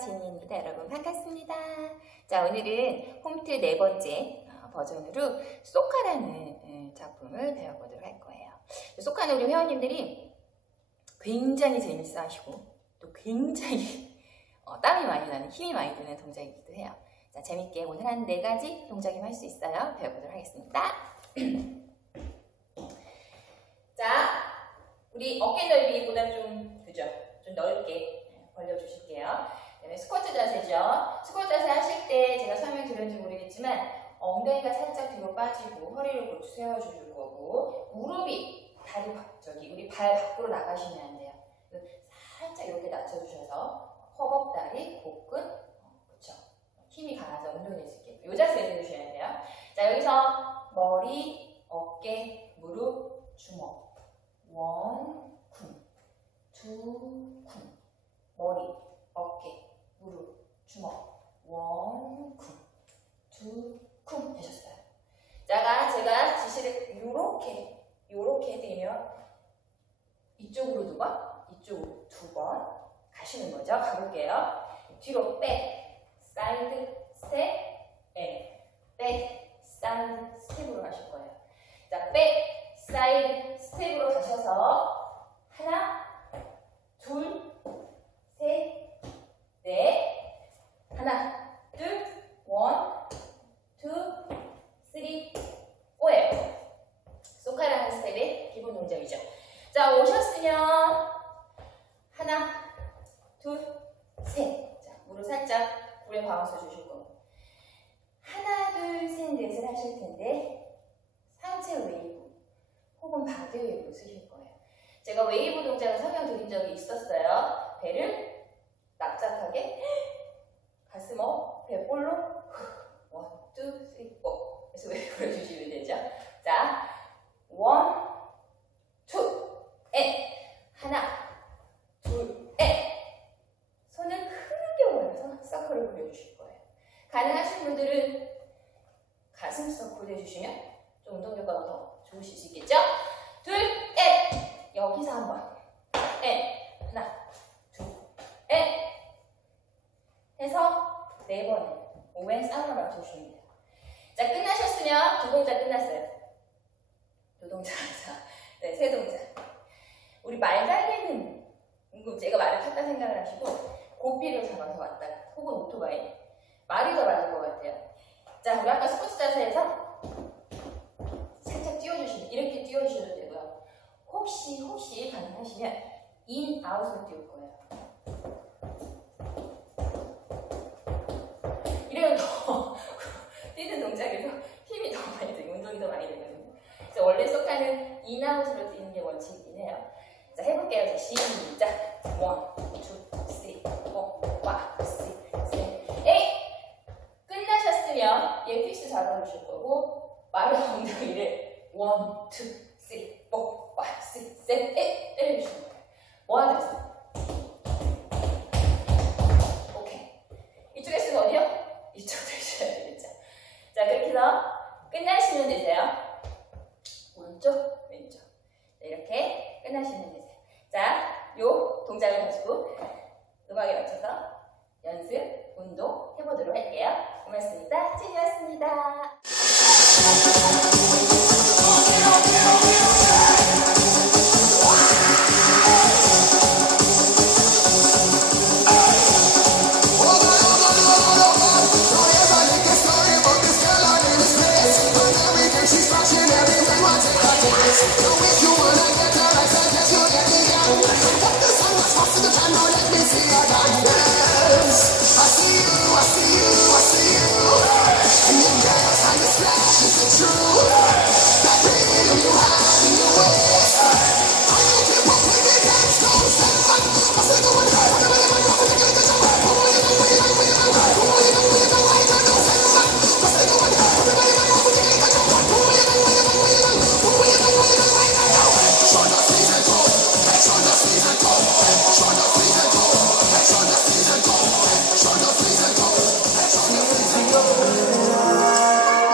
지니입니다. 여러분 반갑습니다. 자, 오늘은 홈트 네 번째 어, 버전으로 소카라는 음, 작품을 배워보도록 할 거예요. 소카는 우리 회원님들이 굉장히 재밌어 하시고 또 굉장히 어, 땀이 많이 나는 힘이 많이 드는 동작이기도 해요. 자, 재밌게 오늘 한 네 가지 동작이면 할수 있어요. 배워보도록 하겠습니다. 자, 우리 어깨 넓이보다 좀 그죠? 좀 넓게 벌려주실게요. 그다음에 스쿼트 자세죠. 스쿼트 자세 하실 때 제가 설명 드렸는지 모르겠지만 엉덩이가 살짝 뒤로 빠지고 허리를 고루 세워주실 거고 무릎이 다리 밖 저기 우리 발 밖으로 나가시면 안 돼요. 살짝 이렇게 낮춰주셔서 허벅다리, 복근, 어, 그렇죠. 힘이 강해서 운동될 수 있게 이 자세 해주셔야 돼요. 자 여기서 머리, 어깨, 무릎, 주먹, 원, 쿵, 두, 쿵. 머리, 어깨, 무릎, 주먹, 원, 쿵, 두, 쿵 되셨어요. 자가 제가 지시를 요렇게 요렇게 해드리면 이쪽으로 두 번, 이쪽으로 두 번 가시는 거죠. 가볼게요. 뒤로 백, 사이드, 스텝, 에, 백, 사이드, 스텝으로 가실 거예요. 자, 백, 사이드, 스텝으로 가셔서 하나, 둘, 셋, 넷, 하나, 둘, 원, 투, 쓰리, 포예요. 소카라는 스텝의 기본 동작이죠. 자, 오셨으면 하나, 둘, 셋. 자, 무릎 불에 바운스 주실 거고. 하나, 둘, 셋, 넷을 하실 텐데 상체 웨이브 혹은 바디 웨이브 쓰실 거예요. 제가 웨이브 동작을 설명드린 적이 있었어요. 배를 납작하게 가슴 업, 배 볼로 원, 투, 쓰리, 포 그래서 웨이브를 주시면 되죠. 자, 원, 투, 앤 하나, 둘, 앤 손을 크게 모아서 서클을 그려주실 거예요. 가능하신 분들은 가슴 서클 해주시면 좀 운동 효과가 더 좋으실 수 있겠죠? 둘, 앤 여기서 한번 앤 하나, 둘, 앤 해서 네 오웬 쌍을 맞춰주시면 돼요. 자, 끝나셨으면 두 동작 끝났어요. 두 동작. 네, 세 동작. 우리 말 달리는, 이거 제가 말을 탔다 생각을 하시고, 고삐를 잡아서 왔다. 혹은 오토바이. 말이 더 맞을 것 같아요. 자, 우리 아까 스포츠 자세에서 살짝 띄워주시면, 이렇게 띄워주셔도 되고요. 혹시, 혹시 가능하시면, 인, 아웃으로 띄울 거예요. 이러면 더 뛰는 동작에서 힘이 더 많이 들고 운동이 더 많이 되거든요. 그래서 원래 소카는 인 아웃으로 뛰는 게 원칙이긴 해요. 자 해볼게요. 자 시작. 원, 원, 투, 쓰리, 포, 파, 식, 셋, 에 때려주시면 돼요. 모아야 되겠어요. 오케이. 이쪽에 쓰는 어디요? 이쪽도 주셔야 되겠죠. 자, 그렇게 해서 끝나시면 되세요. 오른쪽, 왼쪽. 이렇게 끝나시면 되세요. 자, 요 동작을 가지고 음악에 맞춰서 연습, 운동 해보도록 할게요. 고맙습니다. 찐이었습니다. Let's go.